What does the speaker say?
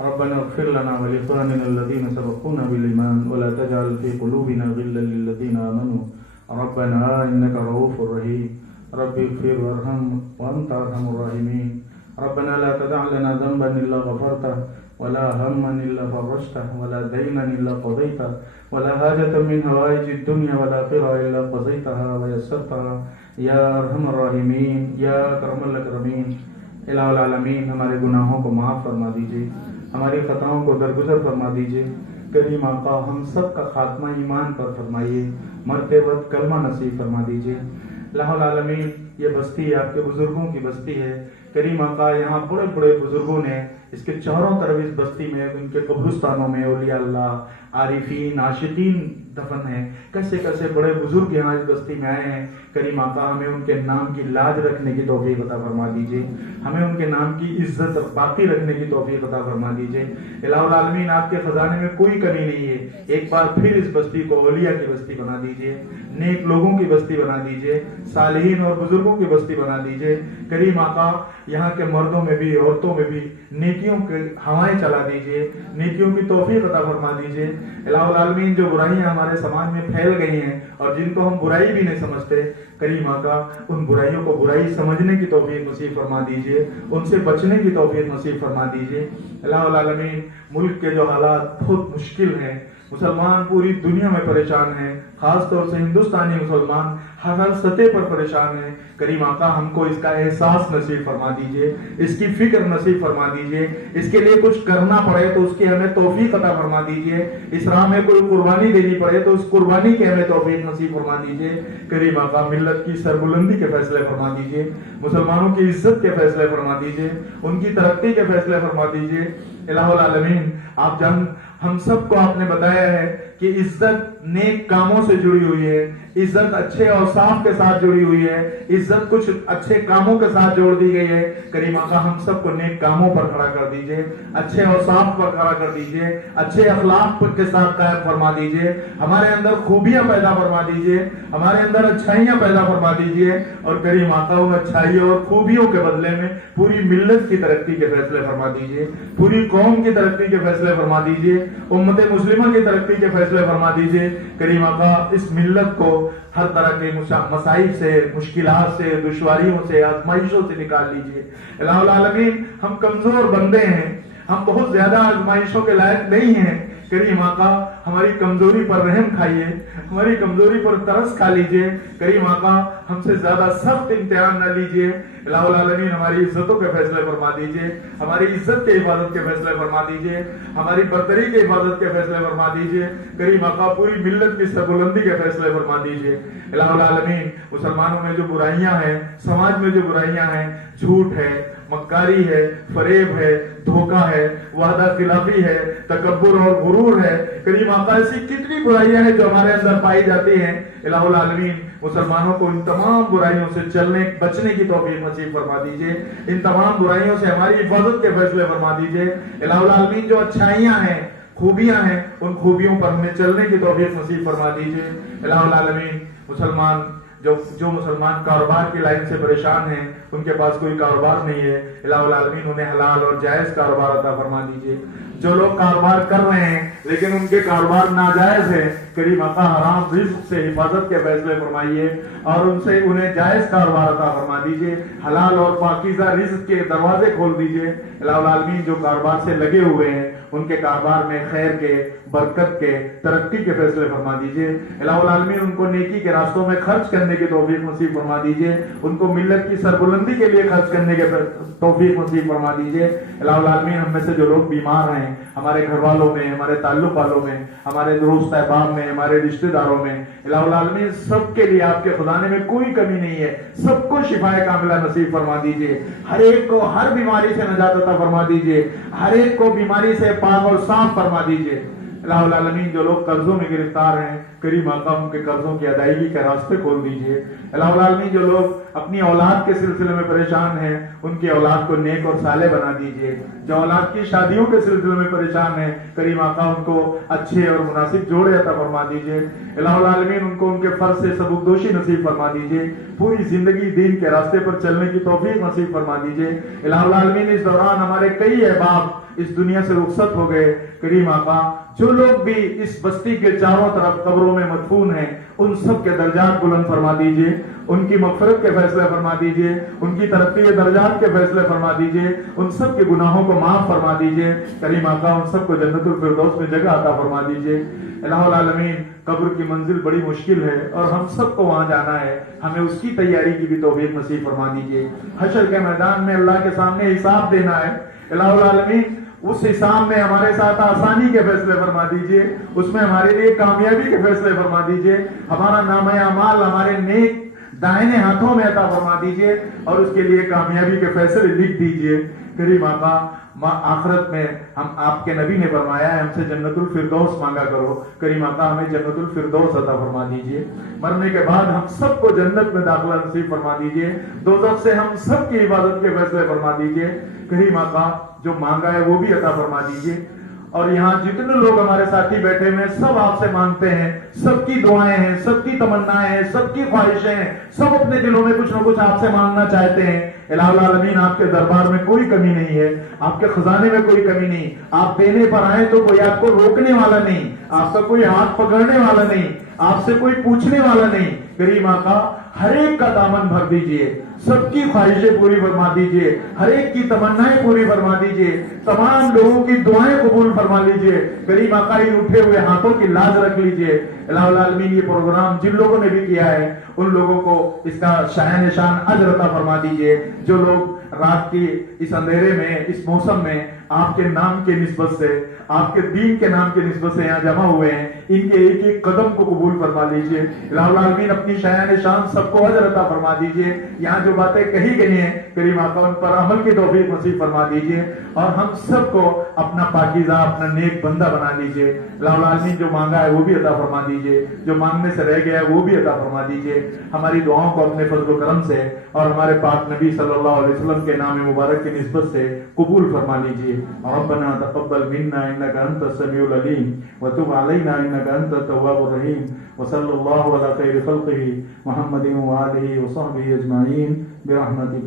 ربنا اغفر لنا ولإخواننا الذين سبقونا بالإيمان ولا تجعل في قلوبنا غلا للذين آمنوا ربنا إنك رؤوف رحيم رب اغفر وارحم وأنت أرحم الراحمين ربنا لا تدع لنا ذنبا إلا غفرته ولا هما إلا فرجته ولا دينا إلا قضيته ولا حاجة من حوائج الدنيا والآخرة إلا قضيتها ويسرتها یا ارحم الراحمین یا اکرم الاکرمین الہ العالمین ہمارے گناہوں کو معاف فرما دیجیے، ہماری خطاؤں کو درگزر فرما دیجیے۔ کریم آقا ہم سب کا خاتمہ ایمان پر فرمائیے، مرتے وقت کلمہ نصیب فرما دیجیے۔ الہ العالمین یہ بستی آپ کے بزرگوں کی بستی ہے، کریم آقا یہاں بڑے بڑے بزرگوں نے اس کے چاروں طرف اس بستی میں ان کے قبرستانوں میں اولیاء اللہ، عارفین، عاشقین دفن ہیں، کیسے کیسے بڑے بزرگ یہاں اس بستی میں آئے ہیں۔ کریم آقا ہمیں ان کے نام کی لاج رکھنے کی توفیق عطا فرما دیجیے، ہمیں ان کے نام کی عزت باقی رکھنے کی توفیق عطا فرما دیجیے۔ الہ العالمین آپ کے خزانے میں کوئی کمی نہیں ہے، ایک بار پھر اس بستی کو اولیاء کی بستی بنا دیجیے، نیک لوگوں کی بستی بنا دیجیے، صالحین اور بزرگوں کی بستی بنا دیجیے۔ کریم آقا یہاں کے مردوں میں بھی عورتوں میں بھی نیکیوں کے ہوائیں چلا دیجیے، نیکیوں کی توفیق عطا فرما دیجیے۔ الہ العالمین جو برائیاں ہمارے سماج میں پھیل گئی ہیں اور جن کو ہم برائی بھی نہیں سمجھتے، کریم آقا ان برائیوں کو برائی سمجھنے کی توفیق نصیب فرما دیجیے، ان سے بچنے کی توفیق نصیب فرما دیجیے۔ الہ العالمین ملک کے جو حالات بہت مشکل ہیں، مسلمان پوری دنیا میں پریشان ہیں، خاص طور سے ہندوستانی مسلمان ہر سطح پر پریشان ہیں۔ کریم آقا ہم کو اس کا احساس نصیب فرما دیجئے، اس کی فکر نصیب فرما دیجئے، اس کے لیے کچھ کرنا پڑے تو اس کی ہمیں توفیق عطا فرما دیجئے، اس راہ میں کوئی قربانی دینی پڑے تو اس قربانی کی ہمیں توفیق نصیب فرما دیجئے۔ کریم آقا ملت کی سربلندی کے فیصلے فرما دیجئے، مسلمانوں کی عزت کے فیصلے فرما دیجئے، ان کی ترقی کے فیصلے فرما دیجئے۔ الہ العالمین آپ ہم سب کو آپ نے بتایا ہے کہ عزت نیک کاموں سے جڑی ہوئی ہے، عزت اچھے اوصاف کے ساتھ جڑی ہوئی ہے، عزت کچھ اچھے کاموں کے ساتھ جوڑ دی گئی ہے۔ کریم آقا ہم سب کو نیک کاموں پر کھڑا کر دیجئے، اچھے اوصاف پر کھڑا کر دیجئے، اچھے اخلاق کے ساتھ قائم فرما دیجئے، ہمارے اندر خوبیاں پیدا فرما دیجئے، ہمارے اندر اچھائیاں پیدا فرما دیجئے، اور کریم آقا ان اچھائیوں اور خوبیوں کے بدلے میں پوری ملت کی ترقی کے فیصلے فرما دیجئے، پوری قوم کی ترقی کے فیصلے فرما دیجئے، امت مسلمہ کی ترقی کے فیصلے فرما دیجئے۔ کریم آقا اس ملت کو ہر طرح کے مصائب سے، مشکلات سے، دشواریوں سے، آزمائشوں سے نکال لیجئے۔ الہ العالمین ہم کمزور بندے ہیں، ہم بہت زیادہ آزمائشوں کے لائق نہیں ہیں۔ کریم آقا ہماری کمزوری پر رحم کھائیے، ہماری کمزوری پر ترس کھا لیجئے۔ کریم آقا ہم سے زیادہ سخت امتحان نہ لیجئے۔ الہ العالمین ہماری عزتوں کے فیصلے فرما دیجئے، ہماری عزت کے حفاظت کے فیصلے فرما دیجئے، ہماری برتری کے حفاظت کے فیصلے فرما دیجئے۔ کریم آقا پوری ملت کی سربلندی کے فیصلے فرما دیجئے۔ الہ العالمین مسلمانوں میں جو برائیاں ہیں، سماج میں جو برائیاں ہیں، جھوٹ ہے، مکاری ہے، فریب ہے، دھوکہ ہے، وعدہ خلافی ہے، تکبر اور غرور ہے، کریم آقا ایسی کتنی برائیاں ہیں جو ہمارے اندر پائی جاتی ہیں۔ الہ العالمین مسلمانوں کو ان تمام برائیوں سے بچنے کی توفیق نصیب فرما دیجئے، ان تمام برائیوں سے ہماری حفاظت کے فیصلے فرما دیجئے۔ الہ العالمین جو اچھائیاں ہیں، خوبیاں ہیں، ان خوبیوں پر ہمیں چلنے کی توفیق نصیب فرما دیجئے۔ الہ العالمین جو مسلمان کاروبار کی لائن سے پریشان ہیں، ان کے پاس کوئی کاروبار نہیں ہے، الہ العالمین انہیں حلال اور جائز کاروبار عطا فرما دیجئے۔ جو لوگ کاروبار کر رہے ہیں لیکن ان کے کاروبار ناجائز ہے، کریم آقا حرام رزق سے حفاظت کے فیصلے فرمائیے اور انہیں جائز کاروبار عطا فرما دیجئے، حلال اور پاکیزہ رزق کے دروازے کھول دیجئے۔ الہ العالمین جو کاروبار سے لگے ہوئے ہیں ان کے کاروبار میں خیر کے، برکت کے، ترقی کے فیصلے فرما دیجئے۔ الہ العالمین ان کو نیکی کے راستوں میں خرچ کرنے کی توفیق نصیب فرما دیجئے، ان کو ملت کی سربلندی کے لیے خرچ کرنے کے توفیق نصیب فرما دیجئے۔ الہ العالمین ہم میں سے جو لوگ بیمار ہیں، ہمارے گھر والوں میں، ہمارے تعلق والوں میں، ہمارے دوست احباب میں، ہمارے رشتہ داروں میں، الہ العالمین سب کے لیے آپ کے خزانے میں کوئی کمی نہیں ہے، سب کو شفائے کاملہ نصیب فرما دیجئے، ہر ایک کو ہر بیماری سے نجات عطا فرما دیجئے، ہر ایک کو بیماری سے پاک اور صاف فرما دیجئے۔ الہ العالمین جو لوگ قرضوں میں گرفتار ہیں، کریم آقا ان کے قرضوں کی ادائیگی کے راستے کھول دیجئے۔ الہ العالمین جو لوگ اپنی اولاد کے سلسلے میں پریشان ہیں، ان کی اولاد کو نیک اور صالح بنا دیجئے۔ جو اولاد کی شادیوں کے سلسلے میں پریشان ہیں، کریم آقا ان کو اچھے اور مناسب جوڑے عطا فرما دیجئے۔ الہ العالمین ان کو ان کے فرض سے سبکدوشی نصیب فرما دیجئے، پوری زندگی دین کے راستے پر چلنے کی توفیق نصیب فرما دیجئے۔ الہ العالمین اس دوران ہمارے کئی احباب اس دنیا سے رخصت ہو گئے. کریم آقا جو لوگ بھی اس بستی کے چاروں طرف قبروں میں مدفون ہیں ان سب کے درجات بلند فرما دیجئے, ان کی مغفرت کے فیصلے فرما دیجئے, ان کی ترقی درجات کے فیصلے فرما دیجئے, ان سب کے گناہوں کو معاف فرما دیجئے. کریم آقا ان سب کو جنت الفردوس میں جگہ عطا فرما دیجئے. الہ العالمین قبر کی منزل بڑی مشکل ہے اور ہم سب کو وہاں جانا ہے, ہمیں اس کی تیاری کی بھی توفیق نصیب فرما دیجئے. حشر کے میدان میں اللہ کے سامنے حساب دینا ہے. الہ العالمین اس حساب میں ہمارے ساتھ آسانی کے فیصلے فرما دیجئے, اس میں ہمارے لیے کامیابی کے فیصلے فرما دیجئے. ہمارا نامہ اعمال ہمارے نیک دائنے ہاتھوں میں عطا فرما دیجئے اور اس کے لیے کامیابی کے فیصلے لکھ دیجئے. کریم آقا آخرت میں ہم آپ کے نبی نے فرمایا ہے ہم سے جنت الفردوس مانگا کرو. کریم آقا ہمیں جنت الفردوس عطا فرما دیجئے. مرنے کے بعد ہم سب کو جنت میں داخلہ نصیب فرما دیجئے. دوزخ سے ہم سب کی حفاظت کے فیصلے فرما دیجئے. کریم آقا جو مانگا ہے وہ بھی عطا فرما دیجئے. اور یہاں جتنے لوگ ہمارے ساتھی بیٹھے ہوئے ہیں سب آپ سے مانگتے ہیں, سب کی دعائیں ہیں, سب کی تمنائیں ہیں, سب کی خواہشیں ہیں, سب اپنے دلوں میں کچھ نہ کچھ آپ سے مانگنا چاہتے ہیں. الہ العالمین آپ کے دربار میں کوئی کمی نہیں ہے, آپ کے خزانے میں کوئی کمی نہیں. آپ دینے پر آئے تو کوئی آپ کو روکنے والا نہیں, آپ کا کوئی ہاتھ پکڑنے والا نہیں, آپ سے کوئی پوچھنے والا نہیں. کریم آقا ہر ایک کا دامن بھر دیجئے, سب کی خواہشیں پوری فرما دیجئے, ہر ایک کی تمنائیں پوری فرما دیجئے, تمام لوگوں کی دعائیں قبول فرما لیجئے. کریم آقا ان اٹھے ہوئے ہاتھوں کی لاج رکھ لیجئے. الہ العالمین یہ پروگرام جن لوگوں نے بھی کیا ہے ان لوگوں کو اس کا شایان شان اجر عطا فرما دیجئے. جو لوگ رات کی اس اندھیرے میں اس موسم میں آپ کے نام کے نسبت سے, آپ کے دین کے نام کے نسبت سے یہاں جمع ہوئے ہیں, ان کے ایک ایک قدم کو قبول فرما لیجئے. الہ العالمین اپنی شایان شان سب کو اجر عطا فرما دیجئے. یہاں جو باتیں کہی گئی ہیں کریم آقا ان پر عمل کی توفیق نصیب فرما دیجئے اور ہم سب کو اپنا پاکیزہ اپنا نیک بندہ بنا لیجئے. الہ العالمین جو مانگا ہے وہ بھی عطا فرما دیجئے, جو مانگنے سے رہ گیا ہے وہ بھی عطا فرما دیجئے. ہماری دعاؤں کو اپنے فضل و کرم سے اور ہمارے پاک نبی صلی اللہ علیہ وسلم کے نام مبارک کی نسبت سے قبول فرما لیجئے. ربنا تقبل منا انك انت السميع العليم وتب علينا انك انت التواب الرحيم وصلى الله على خير خلقه محمد وآله وصحبه اجمعين برحمتك